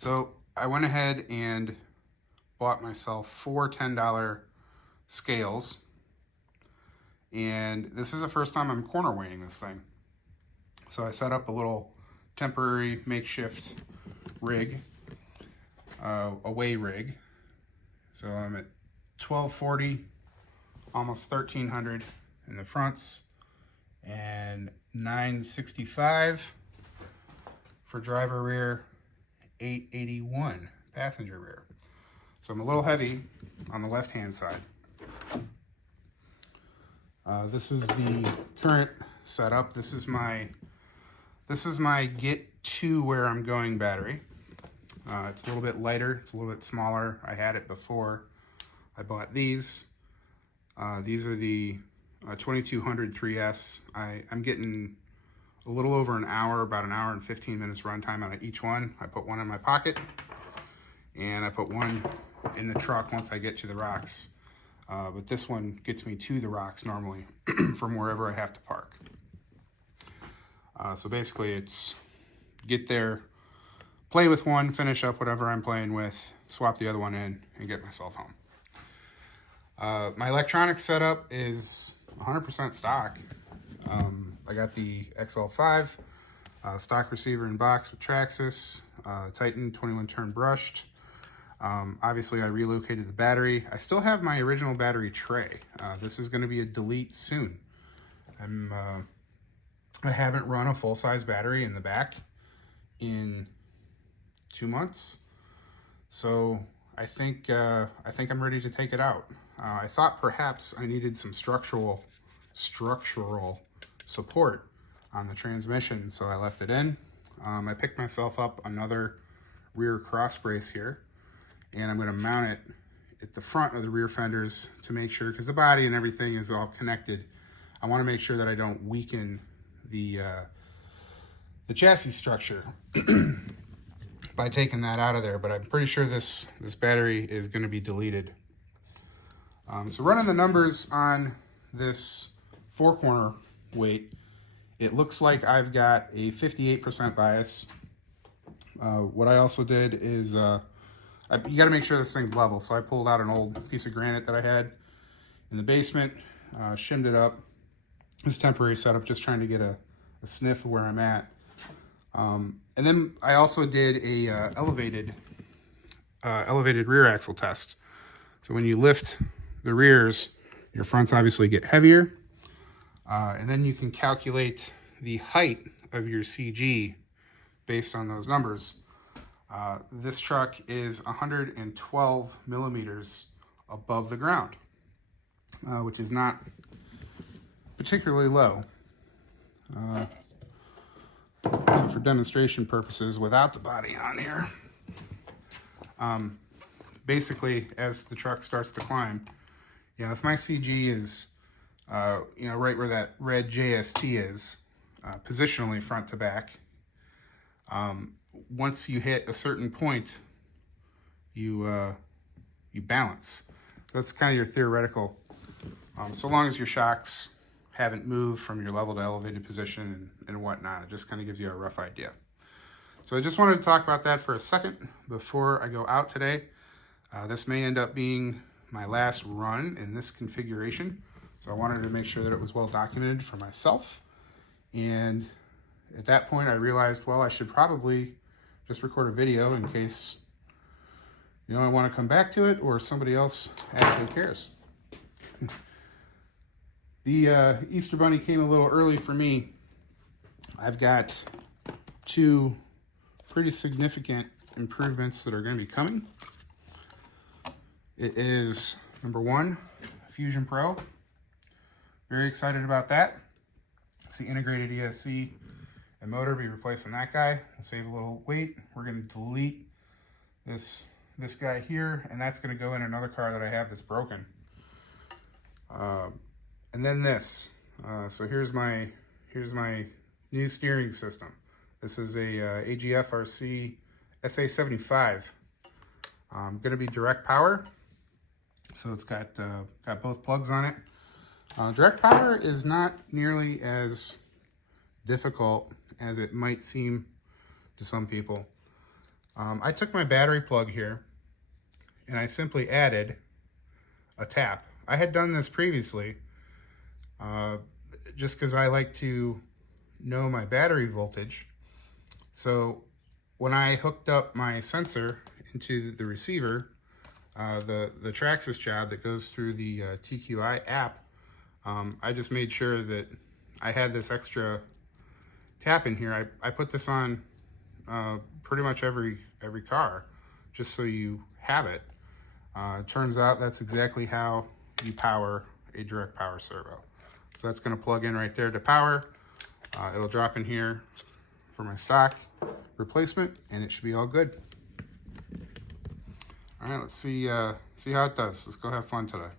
So I went ahead and bought myself 4 $10 scales. And this is the first time I'm corner weighing this thing. So I set up a little temporary makeshift rig, a weigh rig. So I'm at 1240, almost 1300 in the fronts, and 965 for driver rear, 881 passenger rear. So I'm a little heavy on the left hand side. This is the current setup. This is my get to where I'm going battery. It's a little bit lighter, it's a little bit smaller. I had it before I bought these. These are the 2200 3S. I'm getting a little over an hour, about an hour and 15 minutes runtime out of each one. I put one in my pocket, and I put one in the truck once I get to the rocks. But this one gets me to the rocks normally from wherever I have to park. So basically it's get there, play with one, finish up whatever I'm playing with, swap the other one in, and get myself home. My electronics setup is 100% stock. I got the XL5, stock receiver in box with Traxxas, Titan 21 turn brushed. Obviously I relocated the battery. I still have my original battery tray. This is going to be a delete soon. I haven't run a full-size battery in the back in 2 months, so I think I'm ready to take it out. I thought perhaps I needed some structural support on the transmission, so I left it in. I picked myself up another rear cross brace here, and I'm going to mount it at the front of the rear fenders to make sure, because the body and everything is all connected. I want to make sure that I don't weaken the chassis structure by taking that out of there, but I'm pretty sure this battery is going to be deleted. So running the numbers on this 4-corner weight, it looks like I've got a 58% bias. What I also did is, you got to make sure this thing's level, so I pulled out an old piece of granite that I had in the basement, shimmed it up. This temporary setup, just trying to get a sniff of where I'm at. And then I also did a elevated rear axle test. So when you lift the rears, your fronts obviously get heavier, and then you can calculate the height of your CG based on those numbers. This truck is 112 millimeters above the ground, which is not particularly low. So for demonstration purposes, without the body on here, basically as the truck starts to climb, if my CG is, right where that red JST is, positionally front to back, once you hit a certain point, you balance. That's kind of your theoretical, so long as your shocks haven't moved from your level to elevated position and whatnot. It just kind of gives you a rough idea. So I just wanted to talk about that for a second before I go out today. This may end up being my last run in this configuration, so I wanted to make sure that it was well documented for myself. And at that point I realized, well, I should probably just record a video in case I want to come back to it or somebody else actually cares. The Easter Bunny came a little early for me. I've got 2 pretty significant improvements that are going to be coming. It is, number 1, Fusion Pro. Very excited about that. It's the integrated ESC and motor. Be replacing that guy. We'll save a little weight. We're going to delete this guy here, and that's going to go in another car that I have that's broken. And then this. So here's my new steering system. This is a AGF RC SA75. Going to be direct power. So it's got both plugs on it. Direct power is not nearly as difficult as it might seem to some people. I took my battery plug here and I simply added a tap. I had done this previously just because I like to know my battery voltage. So when I hooked up my sensor into the receiver, the Traxxas job that goes through the TQI app, I just made sure that I had this extra tap in here. I put this on pretty much every car, just so you have it. Turns out that's exactly how you power a direct power servo. So that's going to plug in right there to power. It'll drop in here for my stock replacement, and it should be all good. All right, let's see how it does. Let's go have fun today.